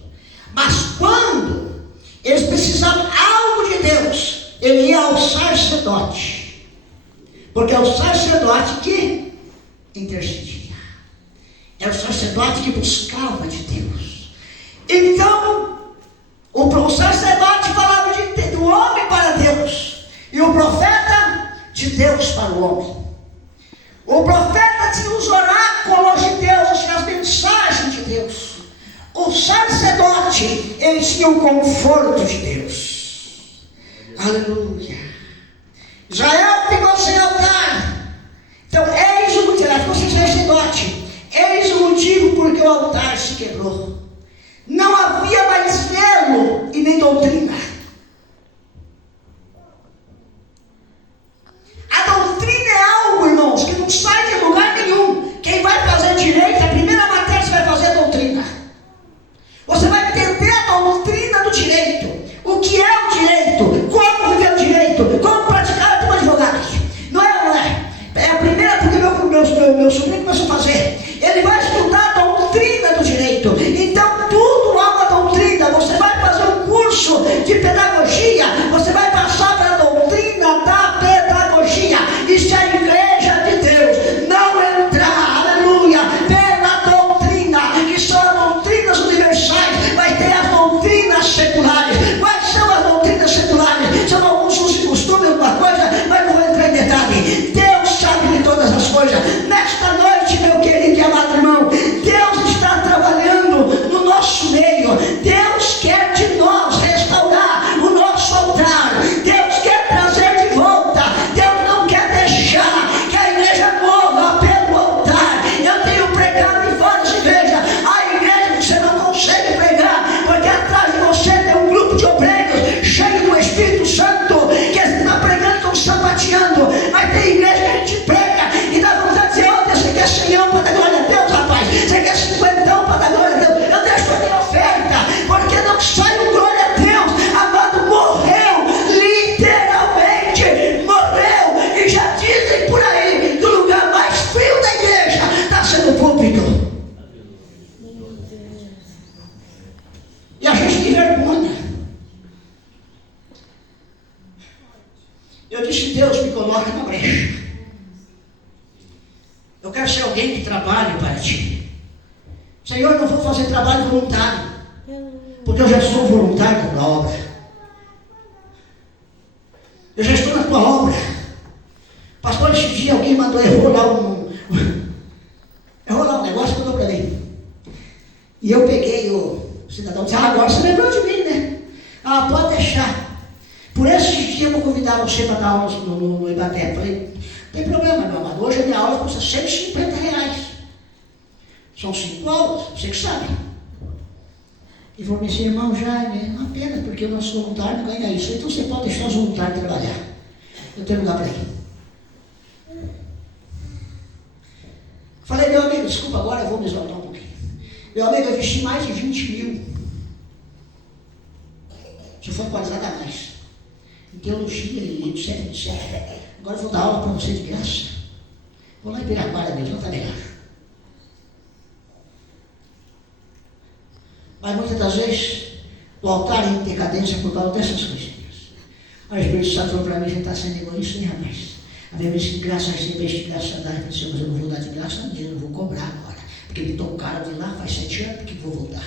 Mas quando eles precisavam algo de Deus, ele ia ao sacerdote. Porque é o sacerdote que intercedia. É o sacerdote que buscava de Deus. Então, o sacerdote falava do homem para Deus. E o profeta de Deus para o homem. O profeta tinha os oráculos de Deus, tinha as mensagens de Deus. O sacerdote, ele tinha o conforto de Deus. Aleluia. Israel ficou sem altar. Então, eis o motivo, ficou sem sacerdote. Eis o motivo porque o altar se quebrou. Não havia mais zelo e nem doutrina. A doutrina é algo, irmãos, que não sai de lugar nenhum. Quem vai fazer direito, a primeira matéria que você vai fazer é a doutrina. Você vai entender a doutrina do direito. O que é o direito? Como viver o direito? Como praticar como advogado? Eu disse, Deus me coloca na brecha. Eu quero ser alguém que trabalhe para ti. Senhor, eu não vou fazer trabalho voluntário, porque eu já sou voluntário na obra. Eu já estou na tua obra. Pastor, esse dia alguém mandou enrolar um negócio que mandou para mim. E eu peguei o cidadão e disse, agora você lembrou de mim, né? Pode deixar. Por esse dia eu vou convidar você para dar aula no Ibaté. Falei, não tem problema, meu amado. Hoje a minha aula custa R$150. São 5 aulas, você que sabe. E falou assim, irmão Jaime, é uma pena, porque o nosso voluntário não ganha isso. Então você pode deixar os voluntários trabalhar. Eu tenho lugar para ele. Falei, meu amigo, desculpa, agora eu vou me exaltar um pouquinho. Meu amigo, eu investi mais de 20 mil. Se for qualificado a mais. Em teologia, etc. Agora eu vou dar aula para você de graça. Vou lá em Piraquara mesmo, não está melhor. Mas muitas das vezes, o altar é em decadência por causa dessas coisinhas. Aí o Espírito Santo falou para mim, você está sendo egoísta, hein, rapaz? A Bíblia diz que graça recebeste, de graça dá. Eu disse, mas eu não vou dar de graça mesmo, eu vou cobrar agora. Porque me tocaram de lá, faz 7 anos, porque vou voltar.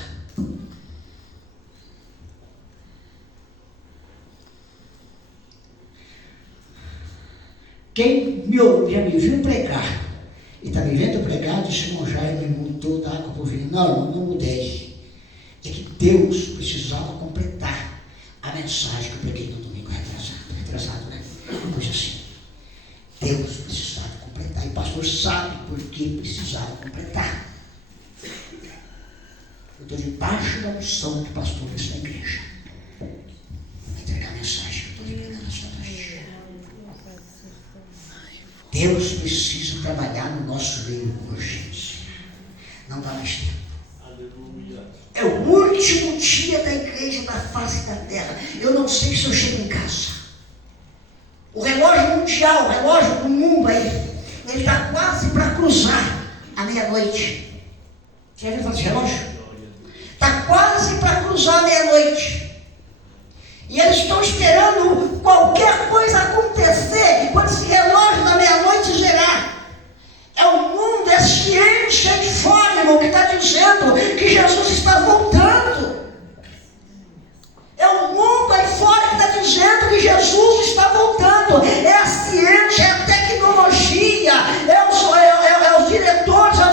Quem já me viu pregar e está me vendo pregar, disse, irmão Jaime, mudou da água para o vinho. Não mudei. É que Deus precisava completar a mensagem que eu preguei no domingo retrasado, né? Uma coisa assim. Deus precisava completar. E o pastor sabe por que precisava completar. Eu estou debaixo da unção de pastores da igreja. Vou entregar a mensagem que eu estou liberando esta noite. Deus precisa trabalhar no nosso meio urgente. Não dá mais tempo. É o último dia da igreja da face da terra. Eu não sei se eu chego em casa. O relógio mundial, o relógio do mundo aí, ele está quase para cruzar a meia-noite. Você já viu falar desse relógio? Está quase para cruzar a meia-noite. E eles estão esperando qualquer coisa acontecer quando esse relógio da meia-noite gerar. É o mundo, é ciência de fora, irmão, que está dizendo que Jesus está voltando. É o mundo aí fora que está dizendo que Jesus está voltando. É a ciência, é a tecnologia, é os diretores, é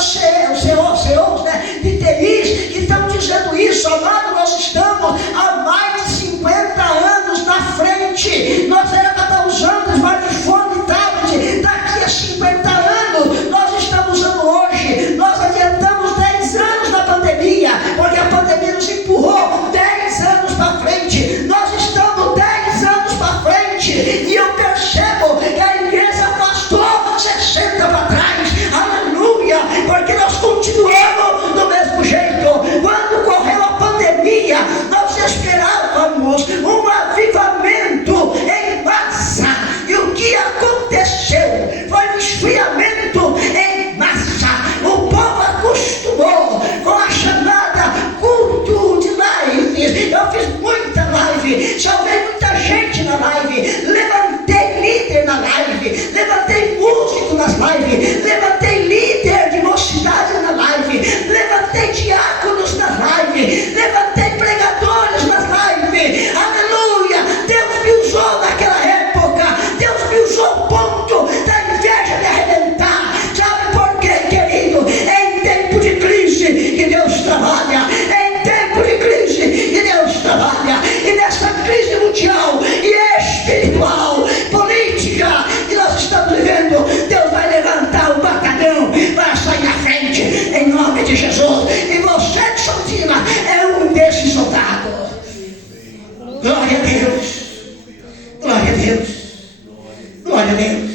os CEOs, né, de TIs que estão dizendo isso. Amado, nós estamos há mais de 50 anos na frente. Nós era para estar usando smartphone e tablet daqui a 50 anos. Nós estamos usando hoje. Nós adiantamos 10 anos na pandemia, porque a pandemia nos empurrou 10 anos para frente. Nós estamos 10 anos para frente. E eu percebo que a igreja passou 60 para trás. Aleluia! Porque nós continuamos do mesmo jeito. Quando correu a pandemia, nós esperávamos um avivamento em massa. E o que aconteceu foi um esfriamento em massa. O povo acostumou com a chamada culto de live. Eu fiz muita live, salvei muita gente na live, levantei líder na live, levantei músico nas lives, levantei líder de mocidade na live, levantei diáconos nas lives, levantei pregadores nas lives. Aleluia! Deus me usou naquela época. Deus me usou ao ponto da inveja me arrebentar. Sabe por quê, querido? É em tempo de crise que Deus trabalha. É em tempo de crise que Deus trabalha. E nessa crise mundial e espiritual, política que nós estamos vivendo, Deus vai levantar o batalhão para sair na frente, em nome de Jesus. E você que sozinha é um desses soldados. Glória a Deus. Glória a Deus. Glória a Deus.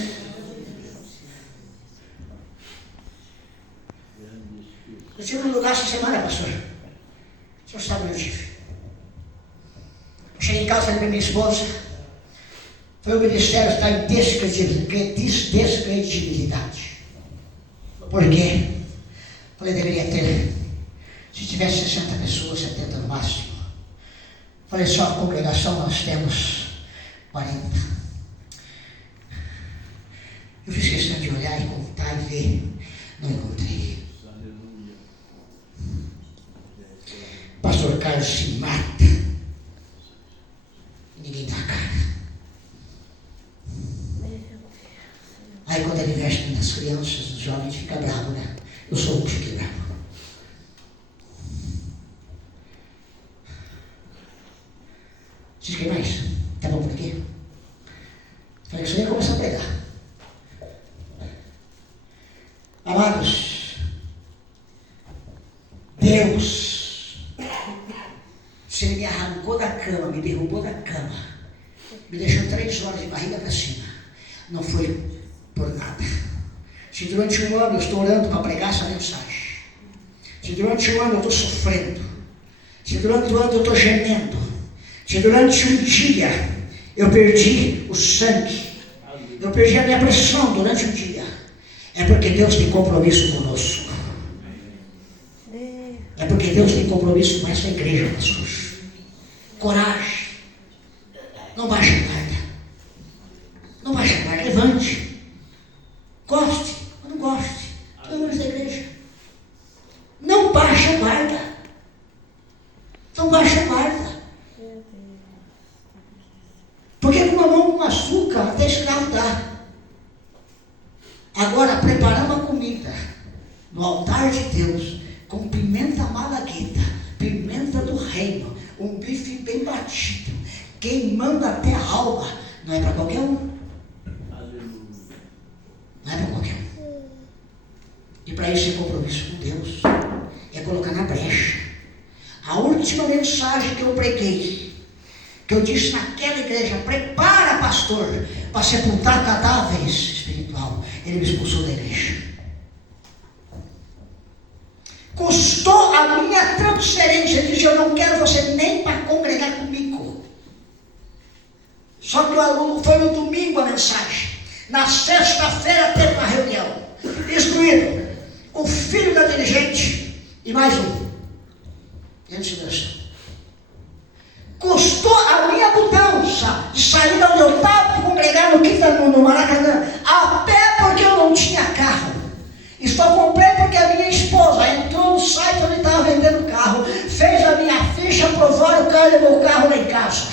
Eu estive num lugar essa semana, pastor. O senhor sabe onde eu estive. Cheguei em casa com minha esposa. Foi o ministério está em descredibilidade. Por quê? Falei, deveria ter. Se tivesse 60 pessoas, 70 no máximo. Falei, só a congregação nós temos 40. quando ele veste das crianças, dos jovens, fica bravo, né? Eu sou um que fiquei bravo. Vocês querem mais? Tá bom por aqui? Falei que você ia começar a pregar. Amados, Deus, se Ele me arrancou da cama, me derrubou da cama, me deixou 3 horas de barriga para cima, não foi por nada. Se durante um ano eu estou orando para pregar essa mensagem, se durante um ano eu estou sofrendo, se durante um ano eu estou gemendo, se durante um dia eu perdi o sangue, eu perdi a minha pressão durante um dia, é porque Deus tem compromisso conosco. É porque Deus tem compromisso com essa igreja, pastor. Coragem. Não baixe a guarda. Não baixe a guarda. Levante. Goste ou não goste. Pelo menos da igreja. Não baixe a guarda. Não baixe a guarda. Porque com uma mão com açúcar até escravo dá. Agora, preparar uma comida no altar de Deus, com pimenta malagueta, pimenta do reino, um bife bem batido, queimando até a alma, não é para qualquer um. Não é para qualquer um. E para isso é compromisso com Deus, é colocar na brecha. A última mensagem que eu preguei, que eu disse naquela igreja, prepara, pastor, para sepultar cadáveres espiritual, ele me expulsou da igreja. Custou a minha transferência. Ele disse: eu não quero você nem para congregar comigo. Só que o aluno foi no domingo a mensagem. Na sexta-feira teve uma reunião. Excluído o filho da dirigente e mais um. Gente de Deus. Custou a minha mudança de sair de onde eu estava e congregar no Maracanã, a pé, porque eu não tinha carro. Só comprei porque a minha esposa entrou no site onde estava vendendo carro, fez a minha ficha, aprovaram o carro e levou o carro lá em casa.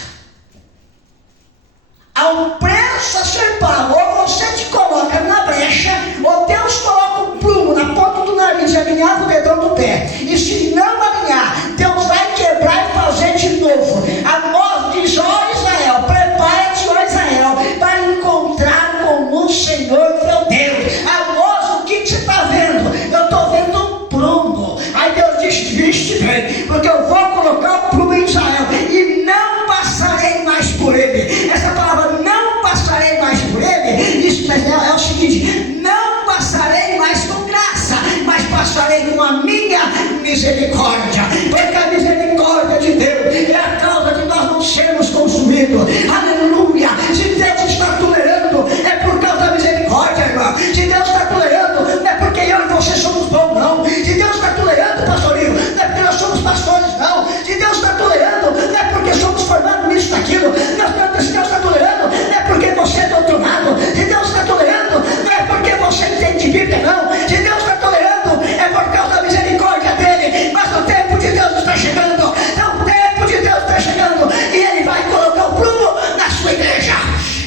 Ao preço a ser pago, ou você te coloca na brecha, ou Deus coloca um plumo na ponta do nariz e alinhava o dedão do pé. E se não alinhar, Deus vai quebrar e fazer de novo. A voz diz: ó Israel, prepara-te, ó Israel, para encontrar com o Senhor teu Deus. A voz, o que você está vendo? Eu estou vendo um plumo. Aí Deus diz: viste bem, porque eu vou colocar o plumo em Israel e não passarei mais por ele. Essa palavra, não passarei mais por ele, isso é o seguinte: não passarei mais com graça, mas passarei com a minha misericórdia, porque a misericórdia de Deus é a causa de nós não sermos consumidos. Aleluia! Se Deus está tolerando, é por causa da misericórdia, irmão. Se Deus está tolerando, não é porque eu e você somos bons, não. Se Deus está tolerando, pastorinho, não é porque nós somos pastores, não. Se Deus está tolerando, não é porque somos formados nisso, naquilo. Se Deus está tolerando, não é porque você é doutrinado. Se Deus está tolerando, não é porque você entende Bíblia, não. Se Deus está tolerando, é por causa da misericórdia dele. Mas o tempo de Deus está chegando. O tempo de Deus está chegando. E ele vai colocar o prumo na sua igreja.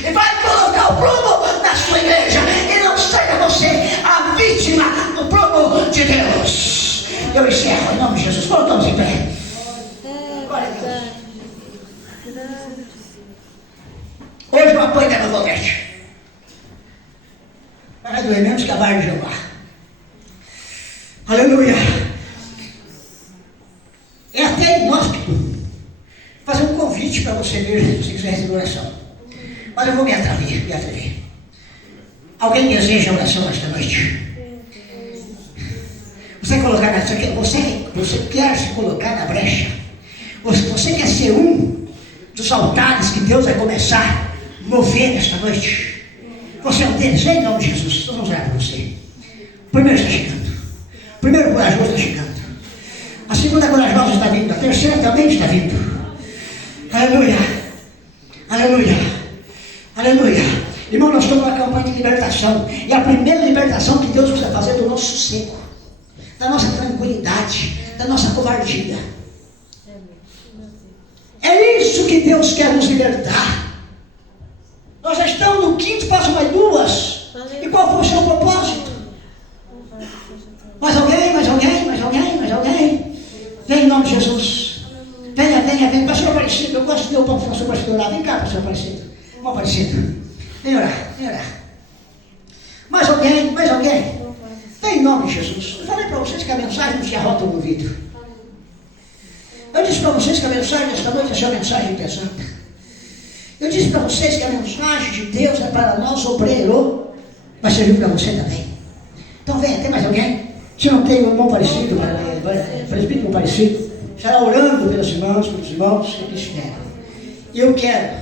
E vai colocar o prumo na sua igreja. E não seja você a vítima do prumo de Deus. Eu encerro em nome de Jesus. Voltamos em pé. Glória a Deus. Hoje eu apoio da Nova Odete. Vai doer menos que a vara de Jeová. Aleluia. É até inóspito fazer um convite para você mesmo, se você quiser receber oração. Mas eu vou me atrever. Alguém deseja oração esta noite? Você quer se colocar na brecha? Você quer ser um dos altares que Deus vai começar a mover esta noite? Você é um deles, em nome de Jesus. Nós vamos orar por você. O primeiro está chegando. O primeiro corajoso está chegando. A segunda corajosa está vindo. A terceira também está vindo. Aleluia. Aleluia. Aleluia. Irmão, nós estamos numa campanha de libertação. E a primeira libertação que Deus precisa fazer é do nosso sossego, da nossa tranquilidade, da nossa covardia. É isso que Deus quer nos libertar. Nós já estamos no quinto, passam mais 2. E qual foi o seu propósito? Mais alguém? Vem em nome de Jesus. Venha. Pastor Aparecido, eu gosto de ver o pastor Aparecido orar. Vem cá, pastor Aparecido. Vamos, Aparecido. Vem orar. Mais alguém? Vem em nome de Jesus. Eu falei para vocês que a mensagem não se arrota no ouvido. Eu disse para vocês que a mensagem desta noite é uma mensagem pesada. Eu disse para vocês que a mensagem de Deus é para nós, obreiro, mas serviu para você também. Então venha, tem mais alguém? Se não tem um irmão parecido, presbítero parecido, estará orando pelos irmãos que aqui estiveram. E eu quero,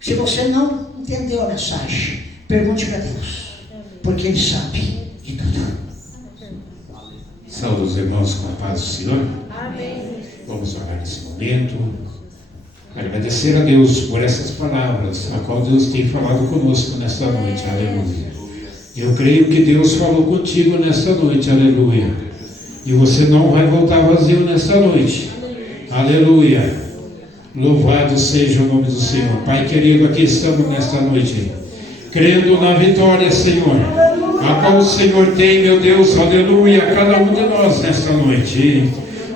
se você não entendeu a mensagem, pergunte para Deus, porque Ele sabe de tudo. Saúde os irmãos com a paz do Senhor. Amém. Vamos orar nesse momento. Agradecer a Deus por essas palavras, a qual Deus tem falado conosco nesta noite. Aleluia. Eu creio que Deus falou contigo nesta noite. Aleluia. E você não vai voltar vazio nesta noite. Aleluia. Louvado seja o nome do Senhor. Pai querido, aqui estamos nesta noite, crendo na vitória, Senhor, a qual o Senhor tem, meu Deus, aleluia, a cada um de nós nesta noite.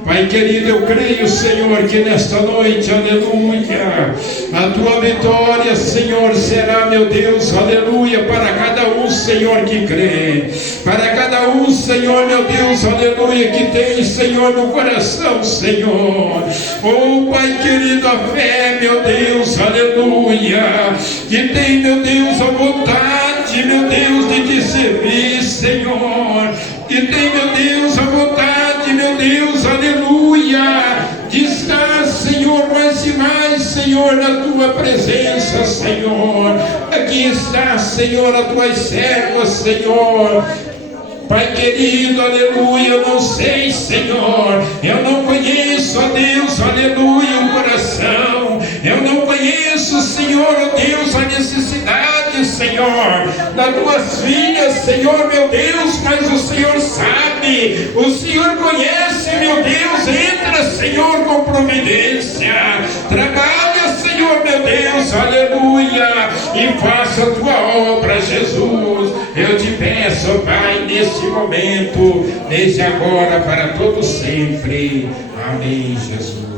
Pai querido, eu creio, Senhor, que nesta noite, aleluia, a tua vitória, Senhor, será, meu Deus, aleluia, para cada um, Senhor, que crê, para cada um, Senhor, meu Deus, aleluia, que tem, Senhor, no coração, Senhor, oh, Pai querido, a fé, meu Deus, aleluia, que tem, meu Deus, a vontade, meu Deus, de te servir, Senhor, que tem, meu Deus, a vontade, meu Deus, aleluia, de estar, Senhor, mais e mais, Senhor, na tua presença, Senhor. Aqui está, Senhor, as tuas servas, Senhor. Pai querido, aleluia, eu não sei, Senhor, eu não conheço, ó Deus, aleluia, o coração, eu não conheço, Senhor, ó Deus, a necessidade, Senhor, das tuas filhas, Senhor, meu Deus, mas o Senhor sabe, o Senhor conhece, meu Deus, entra, Senhor, com providência, trabalha, Senhor, meu Deus, aleluia, e faça a tua obra, Jesus. Eu te peço, Pai, neste momento, desde agora, para todo sempre. Amém, Jesus.